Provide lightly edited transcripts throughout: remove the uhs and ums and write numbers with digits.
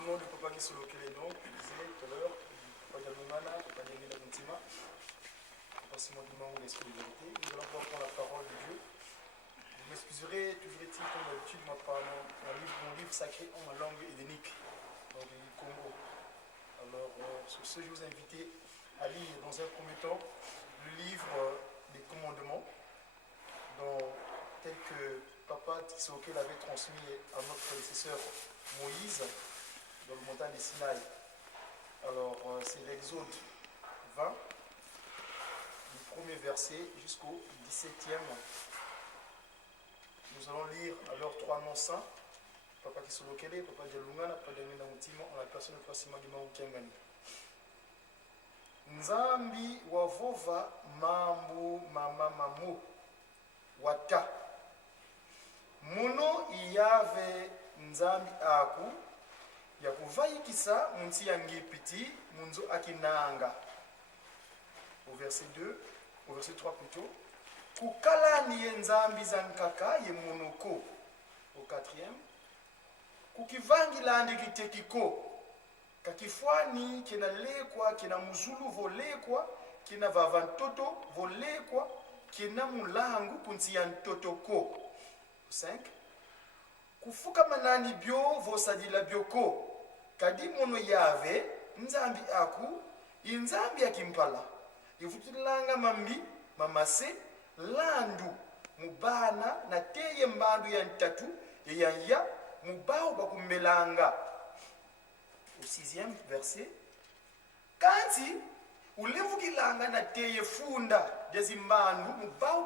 Au nom de Papa Kisolokele, donc, je disais tout à l'heure, Papa Dialungana, Papa Dialungana Muntima, Papa Simon Dumang, l'esprit de vérité, nous allons pouvoir prendre la parole de Dieu. Vous m'excuserez, toujours est-il, comme d'habitude, mon livre sacré en langue hélénique, donc du Congo. Alors, sur ce, je vous invite à lire dans un premier temps le livre des commandements, tel que Papa Kisolokele avait transmis à notre prédécesseur Moïse dans le montagne de Sinaï. Alors, c'est l'Exode 20, du premier verset jusqu'au 17e. Nous allons lire alors trois noms saints, Papa Kisolokele, Papa Dialungana, Papa Dialungana Mutima, en la personne de Papa Simon Kiangani. Nzambi wavova mambu mama mamu wata muno iyave nzambi aku yakuvayikisa munsi yangipiti munzo akinanga. Au verset 2, au verset 3 plutôt, kukalani ye nzambi zankaka ye munoko. Au 4e, kukivangilandi kitekiko kakifwani kina lekwa kina muzulu volekwa kina vavantoto volekwa kina mulangu kunsi ya ntotoko. 5, kufuka manani bio vosadila bioko kadi mono yave nzambi aku inzambi akimpala ivutilanga mambi mamase landu mubana na teye mbandu ya ntatu ya mubao bakumelanga. Au 6e verset, kanti ulevukilanga na teye funda dezimbandu mubao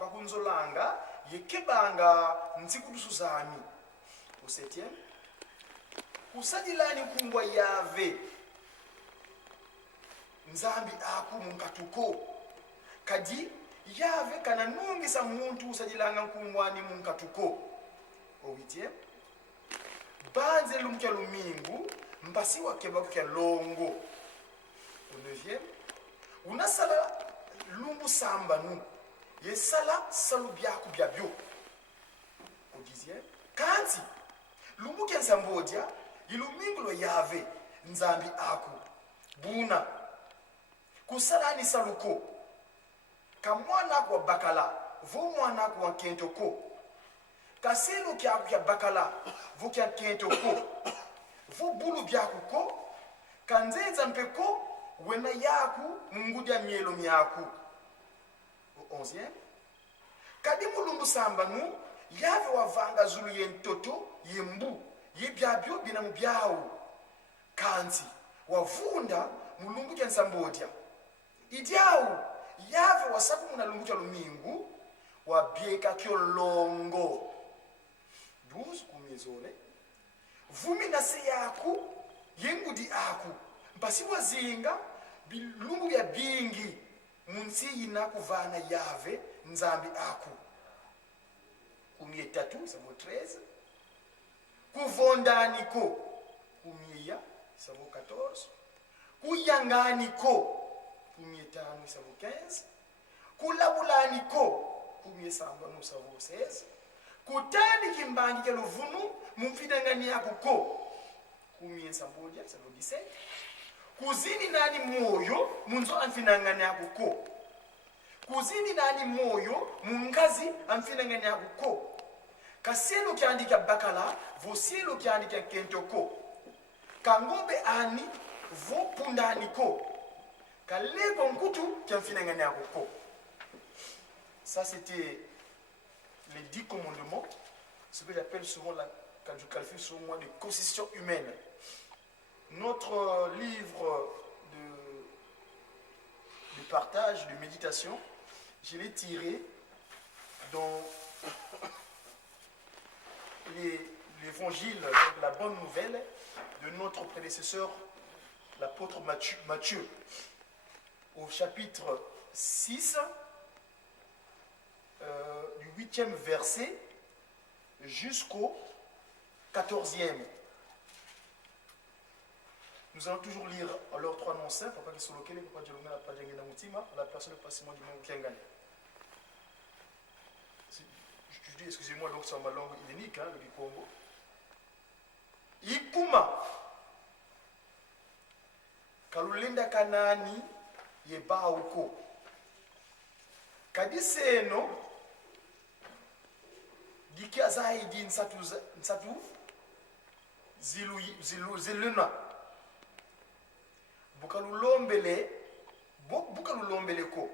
bakunzolanga yekebanga ntsikudusu zami. Au 7e, kusadilani kumbwa yave nzambi aku munkatuko kadi yave kana nungisa muntu usadilanga nkumbwani munkatuko. Au 8e, banze lumkia lumingu mpasi wakeba kwa longo. Au 9e, unasala lumbu samba nu yesala salu byaku byabyo. Au 10e, kanti lumbu kensambodia ilumingu lo yave nzambi aku buna kusalani saluko kamwana kwa bakala vo mwana kwa kentoko kaselo kyaku kya bakala vo kya kentoko vo bulu byakuko kanzenza mpeko wena yaku mungudia mielo myaku. Au 11e, kadi mulumbu sambanu yave wavanga zulu yentoto yembu yebyabyo bina mubyawu kanti wavunda mulumbu kensambodia idyawu yave wasaku muna lumbu kya lumingu wabyeka kyolongo. 12 kumizole vumi nase yaku yengudi aku mpasi wazinga bilumbu bya bingi munsi yina kuvana yave nzambi aku. 13 savo 13, kuvondaniko kumia savo 14, kuyanganiko kumia 5 savo 15, kulabulaniko kumia samba no savo 16, kutani kimbangi ke lovunu mumfidangani yakuko kumia sambodia savo 17, kuzini nani moyo munzo anfinangani yakuko kuzini nani moyo mungazi amfinangani yakuko kaselo kyandika bakala voselo kyandika kentoko kangombe ani vo pundaniko kaleko nkutu kyamfinangani yakuko. Ça c'était les 10 commandements, ce que j'appelle souvent quand je qualifie souvent de constitution humaine. Notre livre de partage, de méditation, je l'ai tiré dans l'évangile, la bonne nouvelle de notre prédécesseur, l'apôtre Matthieu, au chapitre 6, du 8e verset jusqu'au 14e. Nous allons toujours lire alors trois noms saints, Papa Kisolokele, Papa Dialungana, Papa Dialungana Mutima, la personne de Papa Simon Kiangani. Je dis, excusez-moi, donc c'est ma langue hélénique, le Congo. Ikuma kalulinda kanani yeba uko kadiseno dikia zaidi nsatu ziluna bukalulombele ko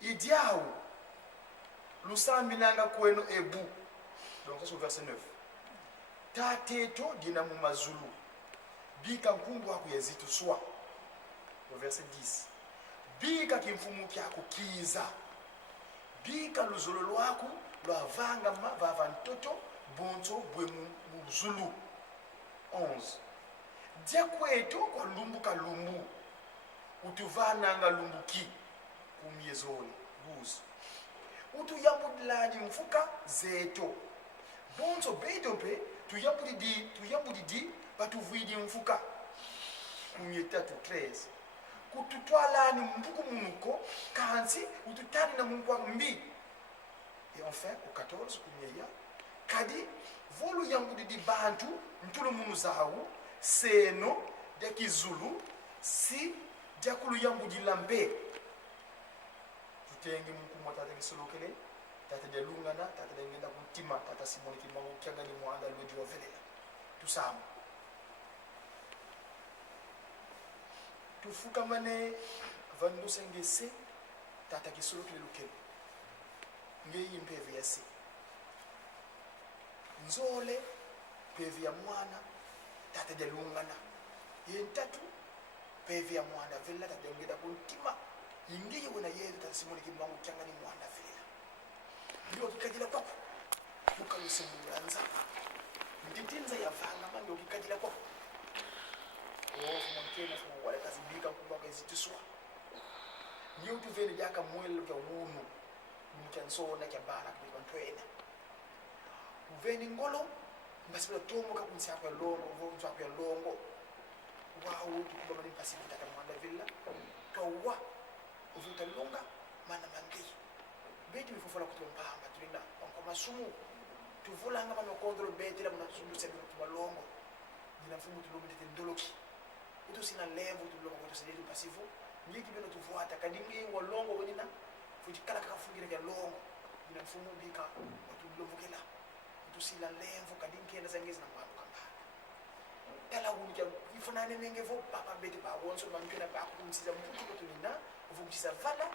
idiaou lusambilanga kweno ebu. Donc ça c'est au verset 9. Tateto dina mumazulu bika nkungu wako yazitu swa au verset 10. Bika kimfumu kyako kiza bika luzolo lwako lwavanga vava ntoto bonto bwe muzulu 11. Dia kwetu kwa lumbu kalumbu utuvananga lumbuki kumyezoni 12. Utuyambudilani mfuka zeto bonzo bedope tuyambudidi batuvidi mfuka kumyetatu 13. Kututwalani mbuku munuko kansi ututani na mungwa mbi. Et enfin au 14 kumyeya kadi volu yambudidi bantu ntulu munuzahu seno de kizulu si jakulu yambudila mbe tutengi mkumu tata kisolokele tata de lungana tata de ngenda kutima tata simoni kimangu kyangani mwanda lwedi wa velela tusamu tufuka mane vandu sengese tata kisolokele lukele ngeyi mpevi ya si nzole pevi ya mwana tata de lungana yentatu pevi ya mwana vela tata de ngenda kutima ingiye wena yedu tasimuli kimangu kyangani mwanda vela ndio kikajila kwako ukalusimulanza mtitinza ya vanga mando kikajila kwako mwankena fuma wala kazibika kumbaka izituswa ndio tuvene jaka mwelo kya wunu mchansona kya bana kwa ntwena uveni ngolo mbasibila tomo kakunsi hapa ya longo uvonzo hapa ya longo wao tukubama ni pasibu tata mwanda vela kawa uvuta longa mana mandi beti bifofola kutompamba tulina kwa masumu tuvulanga bano kontrol beti la muna sundu sebi kutumalongo dina mfumu tulomi tete ndoloki utu sina levo tulongo kutu sedeli pasifu njiki beno tuvuata kadingi walongo wenina fujikala kakafungira ya longo dina mfumu bika watulomvukela utu sina levo kadingi enda zangezi na mbabu kambana tala unika ifanane mengevo papa beti ba wonso mampina ba kumsiza mputu kutulina uvukisa vala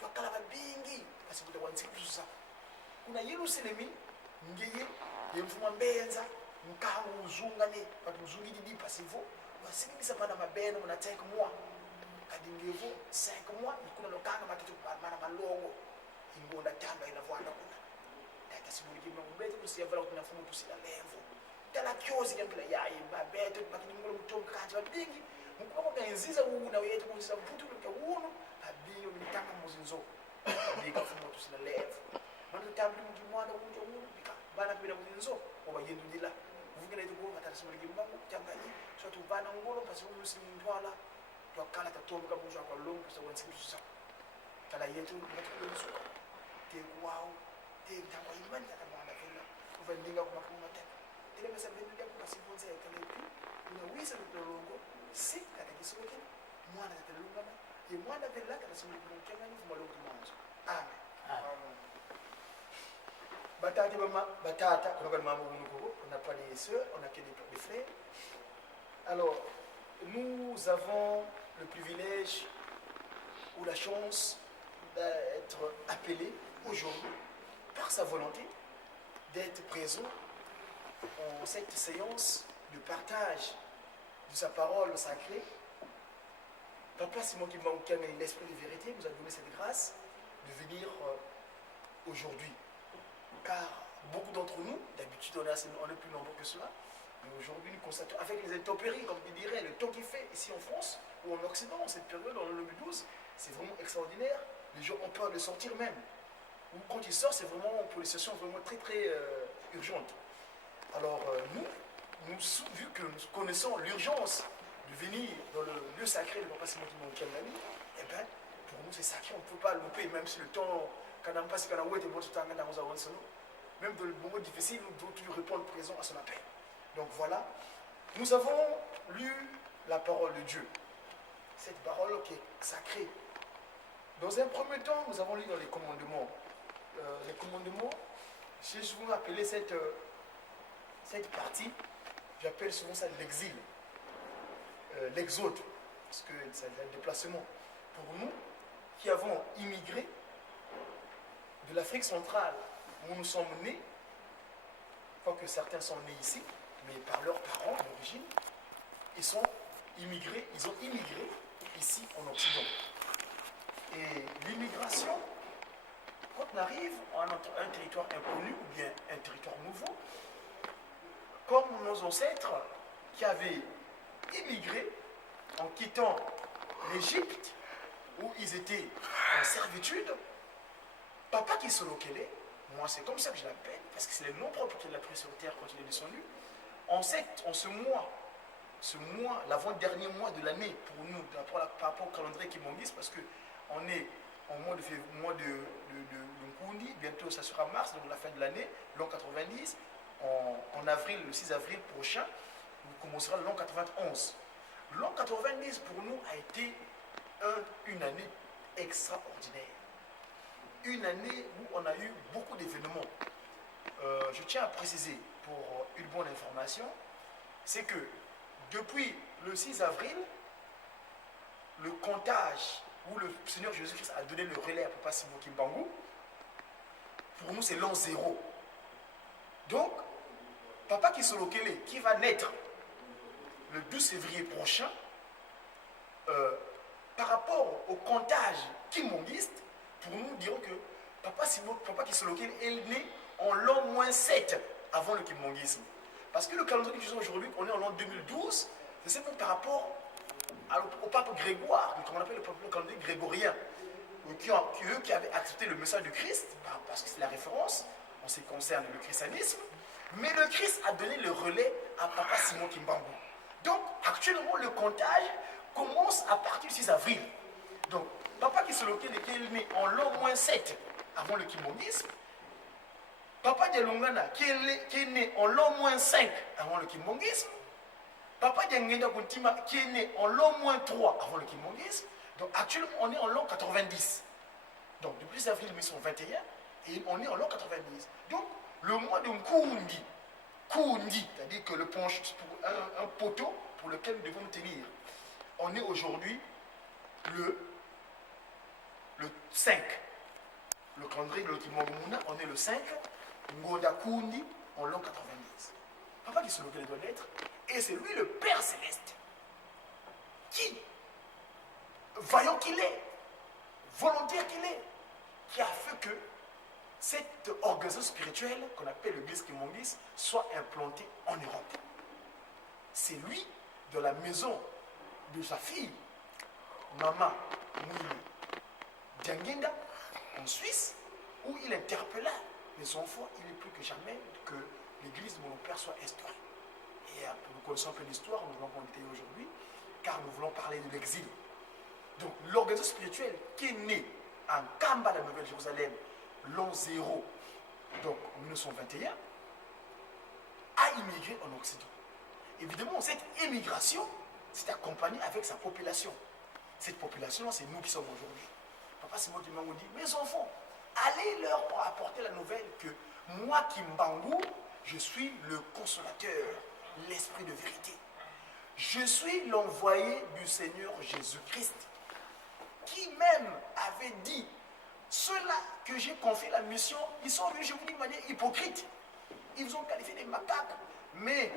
twakala babingi pasikuta wanzikusa kuna Yerusalemi ngeye yemfuma mbenza mkangu uzungane patuzungi didi pasivo wasikisa pana mabeno na 5 mois kadingevo 5 mois kuna lokanga matatu mana malongo ingonda tamba inavwana kuna tata simuliki mbete kusiyavala kunafumu tusila levo tala kyozi kempila yayi babete bakingolo mutonga kanje babingi mukubako kanziza una yetu kusiza mputu kwa uno abiyo mitanga muzinzo bika fumo tusina levo manu tambi mukimwana kunja uno bika bana kubira muzinzo oba yendu ndila uvukela itu kwa tarisima kimbangu tangali so tubana ngolo pasi umusi ndwala twakala tatomba kabuzwa kwa longo pasi wansibusa kala yetu ngatulo nsuka te kwao te tangwa imani tata mwana vela uvandinga kwa makuma tena tele mesa bendu ya pasi vonza ya kale pi unawisa mtolongo si kata kisoke mwana tata lungana ye mwana vela kata simu kumkengani fumalongo mwanzo amen amen batati bama batata kunoka mambo bunuko on n'a pas des sœurs on a que des frères. Alors nous avons le privilège ou la chance d'être appelés aujourd'hui par sa volonté d'être présents en cette séance de partage de sa parole sacrée. Papa Simon qui l'esprit de vérité nous a donné cette grâce de venir aujourd'hui. Car beaucoup d'entre nous, d'habitude on est plus nombreux que cela, mais aujourd'hui nous constatons, avec les intempéries, comme tu dirais, le temps qu'il fait ici en France ou en Occident, en cette période, en 2012, c'est vraiment extraordinaire. Les gens ont peur de sortir même. Ou quand ils sortent, c'est vraiment pour les situations vraiment très très urgentes. Alors vu que nous connaissons l'urgence de venir dans le lieu sacré de Papa Simon Kimbangu, eh bien, pour nous c'est sacré, on ne peut pas louper, même si le temps, même dans le moment difficile, nous devons toujours répondre présent à son appel. Donc voilà, nous avons lu la parole de Dieu. cette parole qui est sacrée. Dans un premier temps, nous avons lu dans les commandements. Les commandements, j'ai souvent appelé cette partie, j'appelle souvent ça l'exil, l'exode, parce que c'est un déplacement. Pour nous, qui avons immigré de l'Afrique centrale, où nous sommes nés, quoique certains sont nés ici, mais par leurs parents d'origine, ils ont immigré ici en Occident. Et l'immigration, quand on arrive à un territoire inconnu ou bien un territoire nouveau, comme nos ancêtres qui avaient immigré en quittant l'Égypte, où ils étaient en servitude, Papa Kisolokele, moi c'est comme ça que je l'appelle, parce que c'est le nom propre qu'il a pris sur terre quand il est descendu, en ce mois, l'avant-dernier mois de l'année pour nous, par rapport au calendrier Kimbangis, parce qu'on est en mois de Nkundi, bientôt ça sera mars, donc la fin de l'année, l'an 90, en avril, le 6 avril prochain, nous commencerons l'an 91. L'an 90 pour nous a été une année extraordinaire. Une année où on a eu beaucoup d'événements. Je tiens à préciser, pour une bonne information, c'est que depuis le 6 avril, le comptage où le Seigneur Jésus-Christ a donné le relais à Papa Simon Kimbangu, pour nous c'est l'an 0. Donc, Papa Kisolokele, qui va naître le 12 février prochain, par rapport au comptage kimbangiste, pour nous dirons que Papa Kisolokele est né en l'an -7 avant le kimbangisme. Parce que le calendrier que nous utilisons aujourd'hui, on est en l'an 2012, c'est simplement par rapport au pape Grégoire, comme on appelle le calendrier grégorien, qui avaient accepté le message du Christ, parce que c'est la référence en ce qui concerne le christianisme, mais le Christ a donné le relais à Papa Simon Kimbangu. Donc, actuellement, le comptage commence à partir du 6 avril. Donc, Papa Kisolokele qui est né en l'an -7 avant le kimbangisme, Papa Dialongana qui est né en l'an -5 avant le kimbangisme, Papa Diangenda Kuntima qui est né en l'an -3 avant le kimbangisme. Donc, actuellement, on est en l'an 90. Donc, depuis 6 avril 1921, et on est en l'an 90. Donc, le mois de Nkundi, c'est-à-dire que le penche pour un poteau pour lequel nous devons nous tenir. On est aujourd'hui le 5. Le calendrier de l'Otimangumuna, on est le 5. Ngonda Kundi en l'an 90. Papa qui se lequel doit naître, et c'est lui le Père Céleste qui, vaillant qu'il est, volontaire qu'il est, qui a fait que cette organisation spirituelle qu'on appelle l'Église Kimbangis soit implantée en Europe. C'est lui, de la maison de sa fille, Maman Mouili Diangenda, en Suisse, où il interpella les enfants, il est plus que jamais que l'église de mon père soit instaurée. Et nous connaissons un peu l'histoire, nous voulons compter aujourd'hui, car nous voulons parler de l'exil. Donc l'organisation spirituelle qui est née en Kamba, la Nouvelle-Jérusalem, l'an 0, donc en 1921, a immigré en Occident. Évidemment, cette immigration s'est accompagnée avec sa population. Cette population, c'est nous qui sommes aujourd'hui. Papa Simon Kimbangu dit, mes enfants, allez leur apporter la nouvelle que moi, Kimbangu, je suis le consolateur, l'esprit de vérité. Je suis l'envoyé du Seigneur Jésus-Christ, qui même avait dit, ceux-là que j'ai confié la mission, ils sont venus, je vous dis, de manière hypocrite. Ils vous ont qualifié des macaques. Mais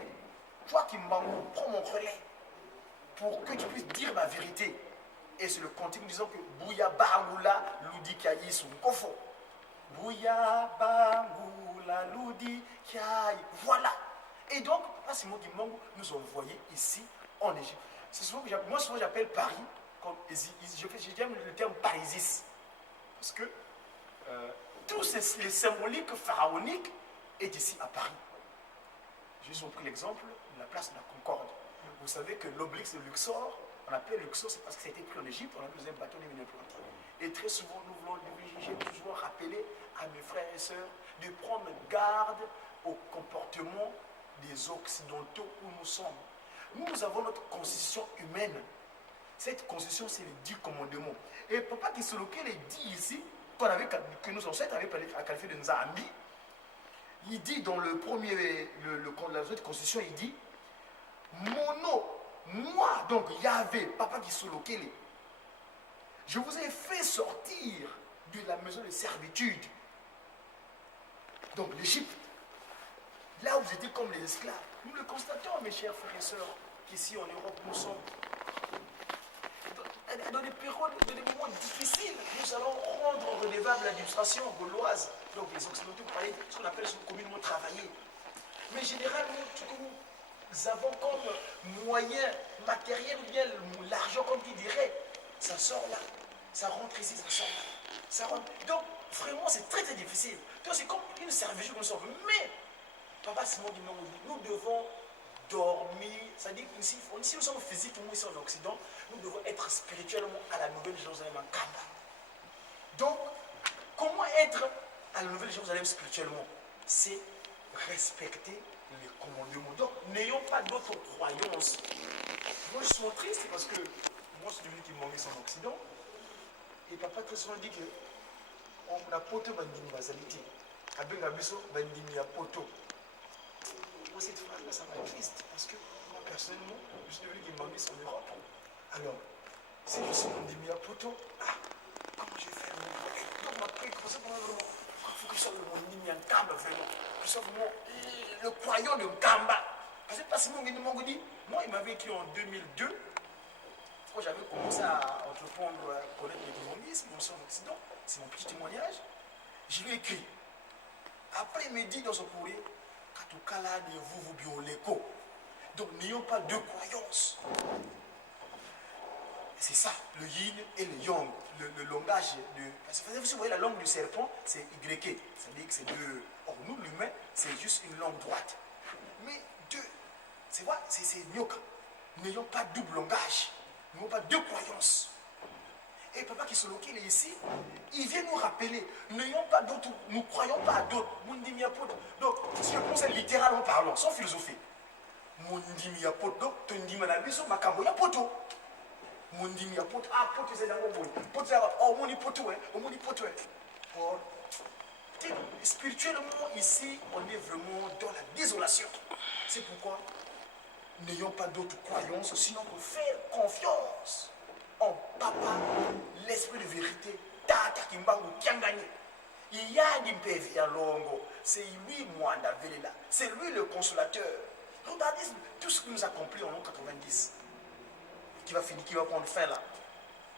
toi, Kimbangu, prends mon relais pour que tu puisses dire ma vérité. Et c'est le contenu disant que Bouya Bangula Ludi Kayi son kofo. Bouya Bangula Ludi Kayi. Voilà. Et donc, Papa Simon Kimbangu nous a envoyés ici en Égypte. C'est souvent que moi, souvent j'appelle Paris, j'aime le terme Parisis. Parce que tous les symboliques pharaoniques est ici à Paris. J'ai pris l'exemple de la place de la Concorde. Vous savez que l'obélisque de Luxor, on appelle Luxor, c'est parce que ça a été pris en Égypte, on a besoin d'un bâton de implanté. Et très souvent, nous voulons j'ai toujours rappelé à mes frères et sœurs de prendre garde au comportement des Occidentaux où nous sommes. Nous avons notre constitution humaine Cette constitution, c'est les 10 commandements. Et Papa Kisoloke les dit ici, que nos ancêtres avaient qualifié de Nzambi, il dit dans le premier, la constitution, il dit, moi, donc Yahvé, Papa Kisoloke, je vous ai fait sortir de la maison de servitude. Donc l'Égypte, là où vous étiez comme les esclaves. Nous le constatons, mes chers frères et sœurs, qu'ici en Europe, nous sommes dans des périodes, dans des moments difficiles. Nous allons rendre redevable l'administration gauloise. Donc les Occidentaux parlaient de ce qu'on appelle communément travailler. Mais généralement, ce que nous avons comme moyen matériel ou bien l'argent, comme tu dirais, ça sort là. Ça rentre ici, ça sort là. Ça rentre. Donc, vraiment, c'est très très difficile. Donc, c'est comme une servitude que nous sommes. Mais, Papa Simon dit, nous devons dormir. C'est-à-dire qu'ici, si nous sommes physiquement ici en Occident, nous devons être spirituellement à la Nouvelle Jérusalem en Kamba. Donc, comment être à la Nouvelle Jérusalem spirituellement? C'est respecter les commandements. Donc, n'ayons pas d'autres croyances. Moi, je suis triste parce que moi, je suis devenu qui m'envie en Occident. Et Papa très souvent dit que on a poto bandimi bazalité. Abenga biso bandimi à poto. Moi, cette phrase-là, ça m'a triste parce que moi, personnellement, je suis devenu qui m'envie en Europe. Alors, si je suis bandimi à poto, comment je vais faire? Donc, ma prière, c'est pour vraiment. Il faut que je sois le bandimi en Kamba, vraiment. Que je sois vraiment le croyant de Kamba. Parce que pas si mon dit, moi, il m'avait écrit en 2002. Quand j'avais commencé à entreprendre, à connaître le démonisme, en Occident, c'est mon petit témoignage, je lui ai écrit. Après, il me dit dans son courrier, Katukala de vous bioleko. Donc, n'ayons pas deux croyances. C'est ça, le yin et le yang, le langage de. Parce que vous voyez, la langue du serpent, c'est Y. C'est-à-dire que c'est deux. Or, nous, l'humain, c'est juste une langue droite. Mais deux, c'est quoi? C'est nyoka. N'ayons pas double langage. Nous n'avons pas deux croyances. Et Papa Kisoloke, il est ici, il vient nous rappeler, n'ayons pas d'autres, nous ne croyons pas à d'autres. Donc, si je pense littéralement parlant, sans philosophie, Mundimi ya poto, donc Tundima na biso, Makambo ya poto. Mundimi ya poto, poto c'est dans mon boy. Poto c'est oh, mon poto, oh, mon poto. Or, spirituellement, ici, on est vraiment dans la désolation. C'est pourquoi n'ayons pas d'autres croyances, sinon on fait confiance en Papa, l'esprit de vérité, Tata Kimbangu Kiangani. Il y a une PV à Longo, c'est lui, Mwanda Velela, c'est lui le consolateur. Regardez tout ce qu'il nous a accompli en l'an 90, qui va finir, qui va prendre fin là,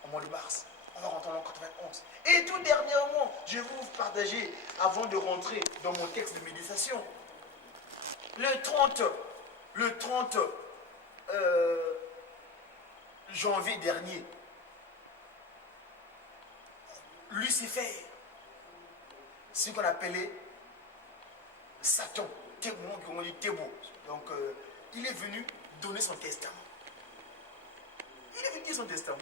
au mois de mars. On va rentrer en l'an 91. Et tout dernièrement, je vais vous partager, avant de rentrer dans mon texte de méditation, le 30 janvier dernier, Lucifer, ce qu'on appelait Satan, on dit Thébo. Donc, il est venu donner son testament. Il est venu dire son testament.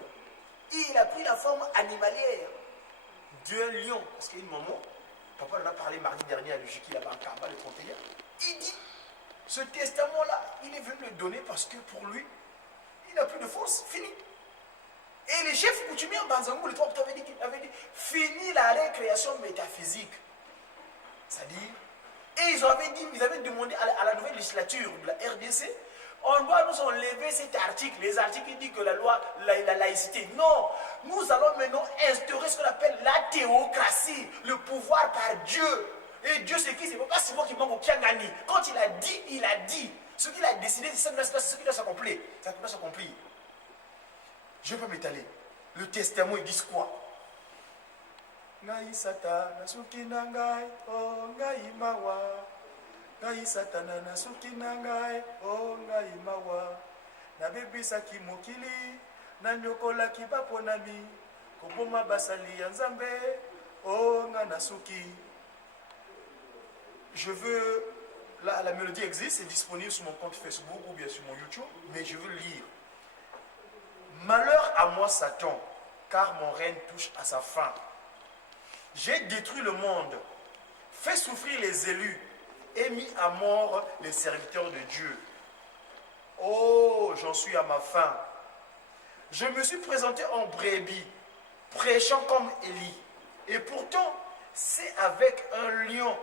Il a pris la forme animalière d'un lion. Parce qu'il y a une maman, papa en a parlé mardi dernier à Luchiki, là-bas en Kamba, le 31. Il dit, ce testament-là, il est venu le donner parce que pour lui, il n'a plus de force, fini. Et les chefs coutumiers en Banzangou, le 3 octobre, avaient dit, fini la récréation métaphysique. C'est-à-dire, et ils avaient demandé à la nouvelle législature de la RDC, on doit nous enlever cet article, les articles qui disent que la loi, la laïcité. Non, nous allons maintenant instaurer ce qu'on appelle la théocratie, le pouvoir par Dieu. Et Dieu, c'est qui? C'est pas Simon qui manque au Kiangani. Quand il a dit, il a dit. Ce qu'il a décidé, c'est ce qui doit s'accomplir. Ça doit s'accomplir. Je ne vais pas m'étaler. Le testament, ils disent quoi? Ngai satana suki nangai, oh ngai mawa. Ngai satana na suki nangai, oh ngai mawa. Na bebisa ki mokili, na nyokola ki baponami. Koboma basali ya nzambe, oh ngana suki. Je veux, la mélodie existe, c'est disponible sur mon compte Facebook ou bien sur mon YouTube, mais je veux lire. Malheur à moi Satan, car mon règne touche à sa fin. J'ai détruit le monde, fait souffrir les élus et mis à mort les serviteurs de Dieu. Oh, j'en suis à ma fin. Je me suis présenté en brebis, prêchant comme Élie. Et pourtant, c'est avec un lion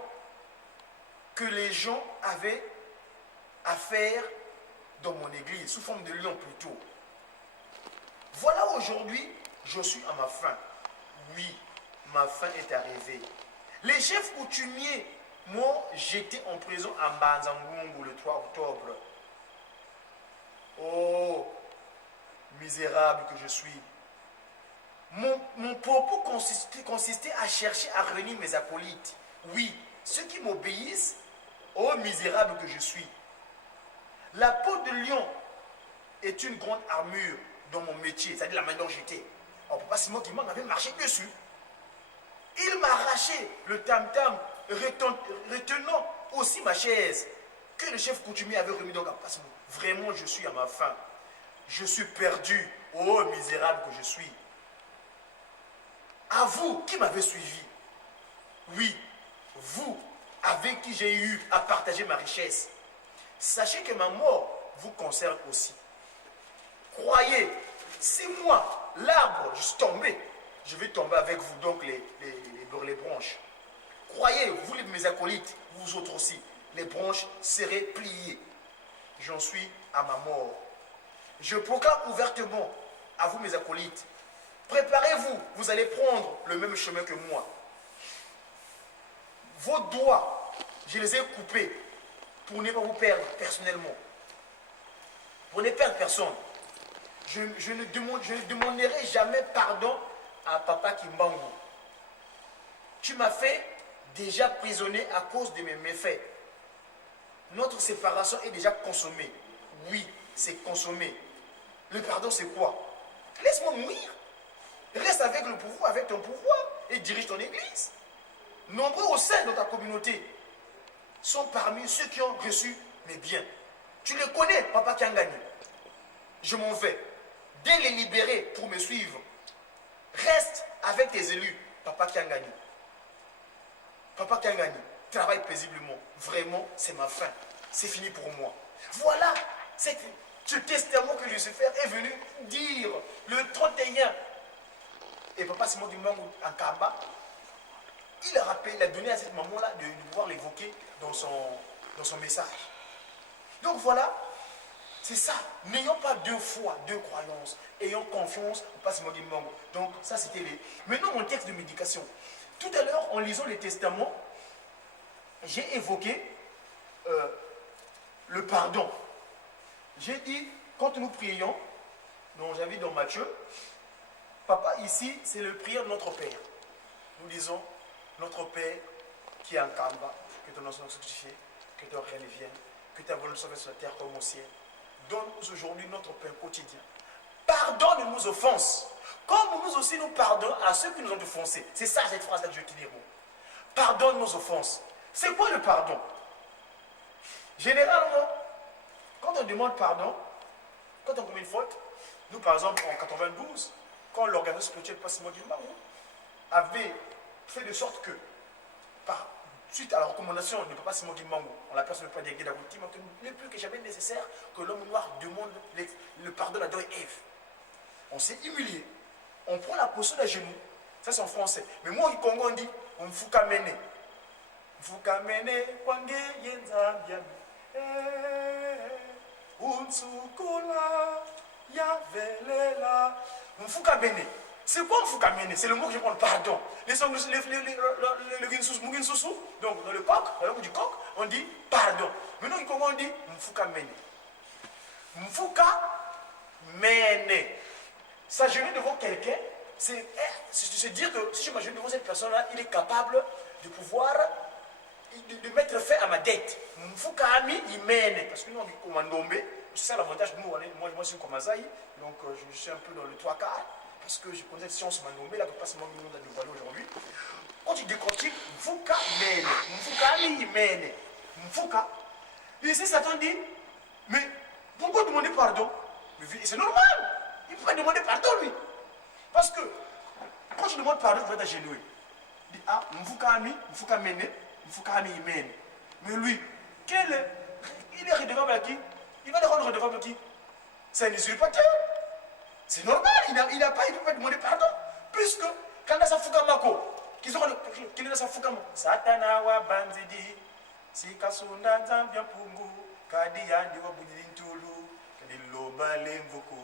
que les gens avaient affaire dans mon église, sous forme de lion plutôt. Voilà aujourd'hui, je suis à ma fin. Oui, ma fin est arrivée. Les chefs coutumiers m'ont jeté en prison à Mbanzangungu le 3 octobre. Oh, misérable que je suis. Mon propos consistait à chercher à réunir mes acolytes. Oui, ceux qui m'obéissent, oh misérable que je suis. La peau de lion est une grande armure dans mon métier, c'est-à-dire la main dont j'étais. Oh, Papa Simon qui m'avait marché dessus. Il m'a arraché le tam-tam, retenant aussi ma chaise que le chef coutumier avait remis dans la passe. Vraiment, je suis à ma fin. Je suis perdu. Oh, misérable que je suis. À vous qui m'avez suivi. Oui, vous avec qui j'ai eu à partager ma richesse. Sachez que ma mort vous concerne aussi. Croyez, si moi, l'arbre, je suis tombé, je vais tomber avec vous, donc les branches. Croyez, vous mes acolytes, vous autres aussi, les branches seraient pliées. J'en suis à ma mort. Je proclame ouvertement à vous mes acolytes, préparez-vous, vous allez prendre le même chemin que moi. Vos doigts, je les ai coupés pour ne pas vous perdre personnellement. Pour ne perdre personne. Je ne demanderai jamais pardon à Papa Kimbangu. Tu m'as fait déjà prisonnier à cause de mes méfaits. Notre séparation est déjà consommée. Oui, c'est consommé. Le pardon, c'est quoi? Laisse-moi mourir. Reste avec le pouvoir, avec ton pouvoir et dirige ton église. Nombreux au sein de ta communauté sont parmi ceux qui ont reçu mes biens. Tu les connais, Papa Kiangani. Je m'en vais. Dès les libérer pour me suivre, reste avec tes élus, Papa Kiangani. Papa Kiangani, travaille paisiblement. Vraiment, c'est ma fin. C'est fini pour moi. Voilà ce testament que Lucifer est venu dire le 31. Et Papa Simon Kimbangu en Kamba, il a rappelé, il a donné à cette maman-là de pouvoir l'évoquer dans son message. Donc voilà, c'est ça. N'ayons pas deux foi, deux croyances. Ayons confiance au Papa Simon Kimbangu. Donc ça, c'était les... Maintenant, mon texte de médication. Tout à l'heure, en lisant les testaments, j'ai évoqué le pardon. J'ai dit, quand nous prions, donc j'avais dans Matthieu, Papa, ici, c'est le prière de notre Père. Nous disons, notre Père qui est en Kamba, que ton nom soit sanctifié, que ton règne vienne, que ta volonté soit faite sur la terre comme au ciel. Donne-nous aujourd'hui notre pain quotidien. Pardonne nos offenses, comme nous aussi nous pardonnons à ceux qui nous ont offensés. C'est ça cette phrase-là que je te dis. Pardonne nos offenses. C'est quoi le pardon? Généralement, quand on demande pardon, quand on commet une faute, nous par exemple en 92, quand l'organisme spirituel Papa Simon Kimbangu avait fait de sorte que, suite à la recommandation de Papa Simon Kimbangu, en la personne de Papa Diagué Dagouti, il n'est plus que jamais nécessaire que l'homme noir demande le pardon à Adam et Ève. On s'est humilié, on prend la position à genoux, ça c'est en français. Mais moi, au Congo, on dit, on mfuka mene. Mfuka mene, kwange yenzambiami. Unsukula, yavelela. Mfuka mene. C'est quoi Mfuka mene? C'est le mot que je prends, pardon. Les Muginsusu, donc dans le coq, dans la langue du coq, on dit pardon. Maintenant, au Congo, on dit Mfuka mene. Mfuka mene. S'agenouiller devant quelqu'un, c'est se dire que si je m'agenouille devant cette personne-là, il est capable de pouvoir de mettre fin à ma dette. Mfuka ami, il mène. Parce que nous, on est Mandombe, c'est ça l'avantage. Moi, je suis comme Azaï, donc je suis un peu dans le 3/4. Parce que je connais science Mandombe, là, pas seulement nous a dévoilé aujourd'hui. Quand tu décortiques, Mfuka mène. Mfuka ami, il mène. Mfuka. Et ici, Satan dit, mais pourquoi demander pardon? C'est normal. Il ne peut pas demander pardon, lui. Parce que, quand tu demandes pardon, tu vas t'agenouiller. Il dit, ah, Mfuka ami, Mfuka mène, Mfuka ami, il mène. Mais lui, il est redevable à qui? Il va le rendre redevable à qui? C'est un usurpateur. C'est normal, il ne peut pas demander pardon. Puisque, quand il a sa fukamako, qu'ils ont qu'il a sa fukamako. Satana wa banzidi, si kasunda nzambia pungu, kadi yandi wa budintulu, kadi loba lemvoko,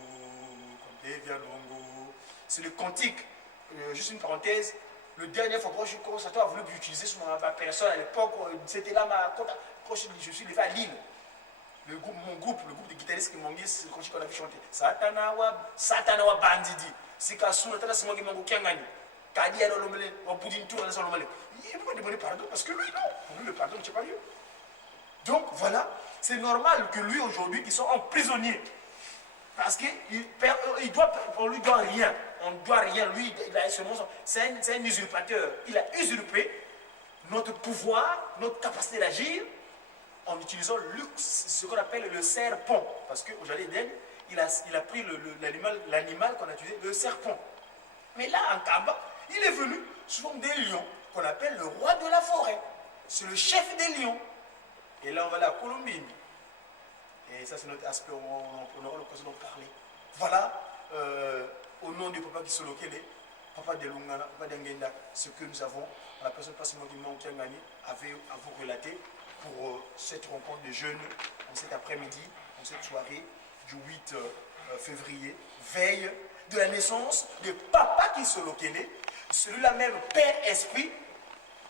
kadi longo. C'est le cantique, juste une parenthèse. Le dernier fois que je suis constateur a voulu que j'utilise sur ma personne à l'époque, c'était là quand je suis levé à Lille. Mon groupe, le groupe de guitaristes qui m'ont dit, c'est quand on a vu chanter. Satana wa bandidi. Si kasuna tana simongi mango kiangani. Kadi alors l'omele, on poudine tout, on a l'omele. Il peut demander pardon parce que lui non, pour lui le pardon ne tient pas lieu. Donc voilà, c'est normal que lui aujourd'hui, ils sont emprisonnés. Parce qu'on lui doit rien. On ne doit rien. Lui, c'est un usurpateur. Il a usurpé notre pouvoir, notre capacité d'agir en utilisant ce qu'on appelle le serpent. Parce qu'au Jardin d'Éden, il a pris l'animal qu'on a utilisé, le serpent. Mais là, en Kamba, il est venu sous forme des lions, qu'on appelle le roi de la forêt. C'est le chef des lions. Et là, on va aller à Colombine. Et ça, c'est notre aspect, on aura l'occasion d'en parler. Voilà, au nom du papa qui se locale, papa de Lungana, papa d'Engenda, ce que nous avons, la personne passement du Mont Kiangani, avait à vous relater pour cette rencontre de jeunes, en cet après-midi, en cette soirée du 8 février, veille de la naissance de papa qui se locale, celui-là même, Père Esprit,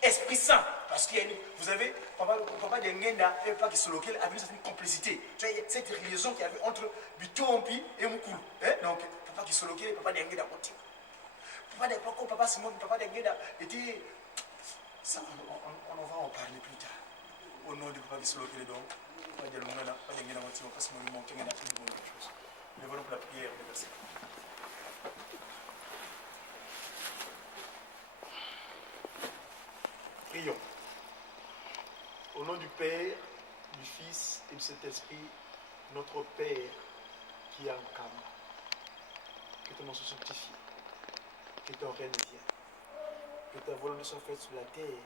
Esprit Saint, parce que vous avez, papa d'Engenda et papa qui se locale avait une certaine complicité. Tu vois, cette liaison qu'il y avait entre Bitompi et Moukoulou. Donc, papa qui se locale et papa d'Engenda continue. Papa Simon, papa d'Engenda était. Ça, on va en parler plus tard. Au nom du papa qui se locale, donc, papa d'Engenda continue, papa Simon, il manque une bonne chose. Nous venons pour la prière de verset. Prions. Au nom du Père, du Fils et du Saint-Esprit, notre Père qui est en Kama, que ton nom soit sanctifié, que ton règne vienne, que ta volonté soit faite sur la terre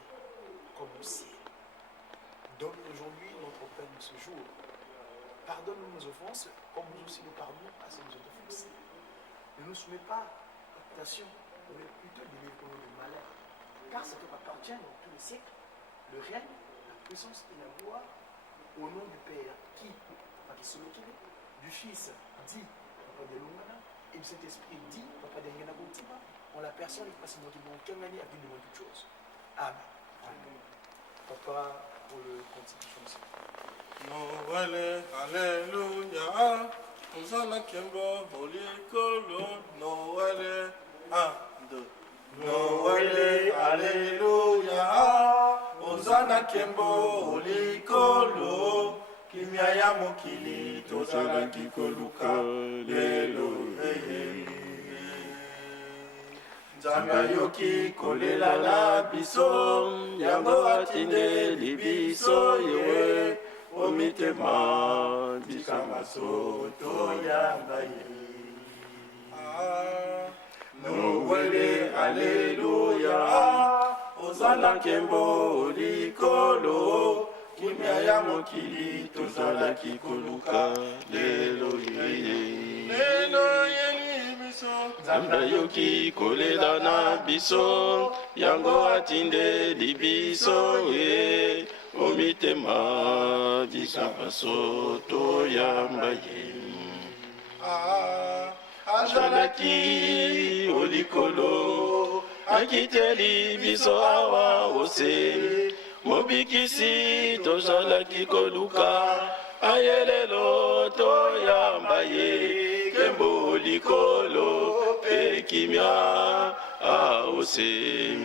comme au ciel. Donne aujourd'hui notre pain de ce jour. Pardonne-nous nos offenses, comme nous aussi nous pardonnons à ceux qui nous ont offensés. Ne nous soumets pas à la tentation, mais plutôt délivre-nous du malheur. Car c'est toi qui appartient dans tous les siècles, le règne, la puissance et la gloire, au nom du Père qui se locale, du Fils dit Papa de Lungana, et du Saint-Esprit dit Papa de Ngana Boutima, en la personne qui passe mon Kangani a vu de toutes choses. Amen. Amen. Papa, pour le constitution. Noël, alléluia, Hosanna Kembo, Holy Kolo, Noël, 1, 2. Noël, alléluia, Hosanna Kembo, Holy Kolo, Kimia Mokili, Tozala Kikoluka, Leloye. Nzambe yoki kolela la biso, yango atinde libiso yewe, omitema bikamaso toyamba ye. Noël, alléluia, Hosanna Kembo likolo, kimia ya mokili tozala kikoluka, lelo ye. Lelo ye biso, Nzambe yoki kolela na biso, yango atinde libiso ye, omitema bikamaso toyamba ye. Azalaki olikolo, akiteli biso awa ose, mobikisi tozalaki koluka, ayelelo toyamba ye, kembo olikolo, pe kimia aose.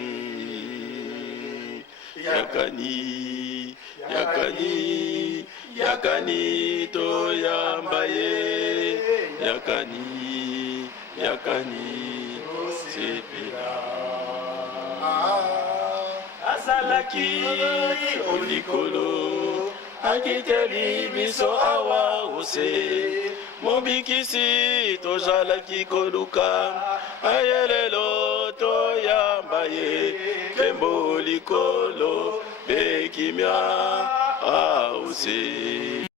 Yakani, yakani, yakani toyamba ye, yakani, yakani sepela. Azalaki olikolo, akiteli biso awa ose, mobikisi tozalaki koluka, ayelelo toyamba ye, kembo olikolo, pe kimia ose.